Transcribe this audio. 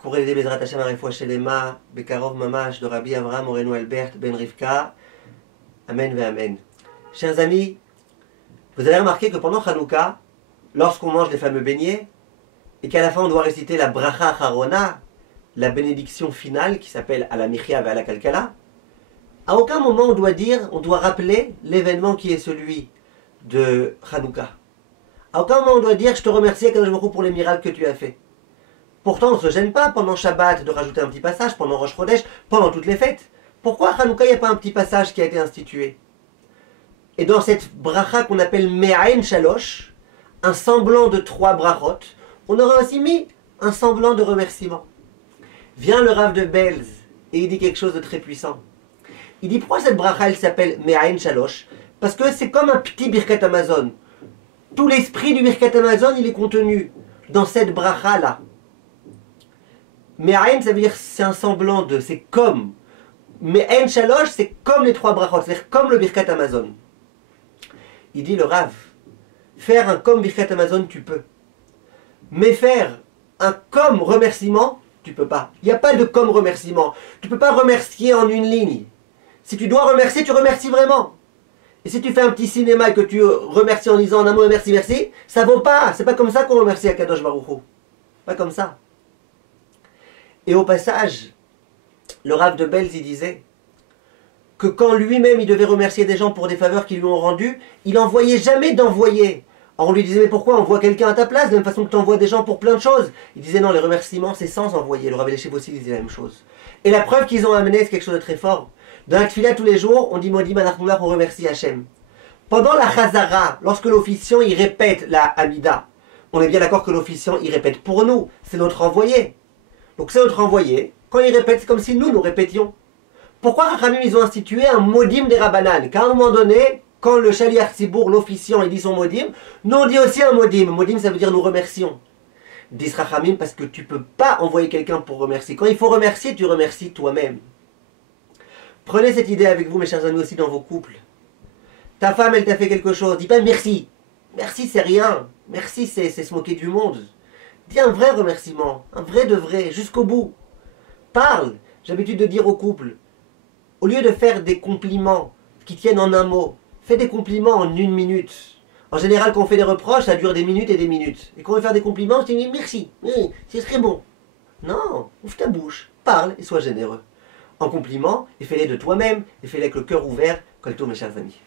Courez Bezrat Hashem Arefouach Shelema, Bekarov Mamash de Rabbi Avraham Moreno Albert Ben Rivka. Amen ve Amen. Chers amis, vous avez remarqué que pendant Hanouka, lorsqu'on mange les fameux beignets, et qu'à la fin on doit réciter la bracha acharona, la bénédiction finale qui s'appelle Ala Michia ve Ala Kalkala, à aucun moment on doit rappeler l'événement qui est celui de Hanouka. À aucun moment on doit dire je te remercie Akadosh Baruch Hu pour les miracles que tu as fait. Pourtant on ne se gêne pas pendant Shabbat de rajouter un petit passage, pendant Rosh Chodesh, pendant toutes les fêtes. Pourquoi à Hanouka il n'y a pas un petit passage qui a été institué? Et dans cette bracha qu'on appelle Me'ain Shalosh, un semblant de 3 brachot, on aurait aussi mis un semblant de remerciement. Vient le Rav de Belz et il dit quelque chose de très puissant. Il dit pourquoi cette bracha elle s'appelle Me'ain Shalosh? Parce que c'est comme un petit Birkat Hamazon. Tout l'esprit du Birkat Hamazon il est contenu dans cette bracha là. Me'ain ça veut dire c'est un semblant de, c'est comme. Me'ain Shalosh c'est comme les 3 brachot, c'est-à-dire comme le Birkat Hamazon. Il dit le Rav, faire un comme Birkat Hamazon tu peux. Mais faire un comme remerciement, tu peux pas. Il n'y a pas de comme remerciement. Tu peux pas remercier en une ligne. Si tu dois remercier, tu remercies vraiment. Et si tu fais un petit cinéma et que tu remercies en disant en un mot merci, merci, ça vaut pas. C'est pas comme ça qu'on remercie Akadosh Baruch Hu. Pas comme ça. Et au passage, le Rav de Belz, il disait que quand lui-même il devait remercier des gens pour des faveurs qu'ils lui ont rendues, il n'envoyait jamais d'envoyer. Alors on lui disait mais pourquoi envoie quelqu'un à ta place de la même façon que tu envoies des gens pour plein de choses. Il disait non, les remerciements c'est sans envoyer. Le Rav Elishev aussi disait la même chose. Et la preuve qu'ils ont amené c'est quelque chose de très fort. Dans la tefila tous les jours on dit Modim Anachnoulach, on remercie Hachem. Pendant la Chazara, lorsque l'officiant il répète la Hamida, on est bien d'accord que l'officiant il répète pour nous, c'est notre envoyé. Donc c'est notre envoyé, quand il répète c'est comme si nous répétions. Pourquoi Rachamim ils ont institué un Modim des Rabbanan? Qu'à un moment donné, quand le Shaliach Tzibour, l'officiant, il dit son Modim, nous on dit aussi un Modim. Modim ça veut dire nous remercions. Dis Rachamim parce que tu peux pas envoyer quelqu'un pour remercier. Quand il faut remercier, tu remercies toi-même. Prenez cette idée avec vous mes chers amis aussi dans vos couples. Ta femme elle t'a fait quelque chose, dis pas merci. Merci c'est rien. Merci c'est se moquer du monde. Dis un vrai remerciement, un vrai de vrai, jusqu'au bout. Parle. J'ai l'habitude de dire au couple, au lieu de faire des compliments qui tiennent en un mot, fais des compliments en 1 minute. En général, quand on fait des reproches, ça dure des minutes et des minutes. Et quand on veut faire des compliments, je te dis merci, c'est très bon. Non, ouvre ta bouche, parle et sois généreux. En compliment, et fais-les de toi-même, et fais-les avec le cœur ouvert, comme tous mes chers amis.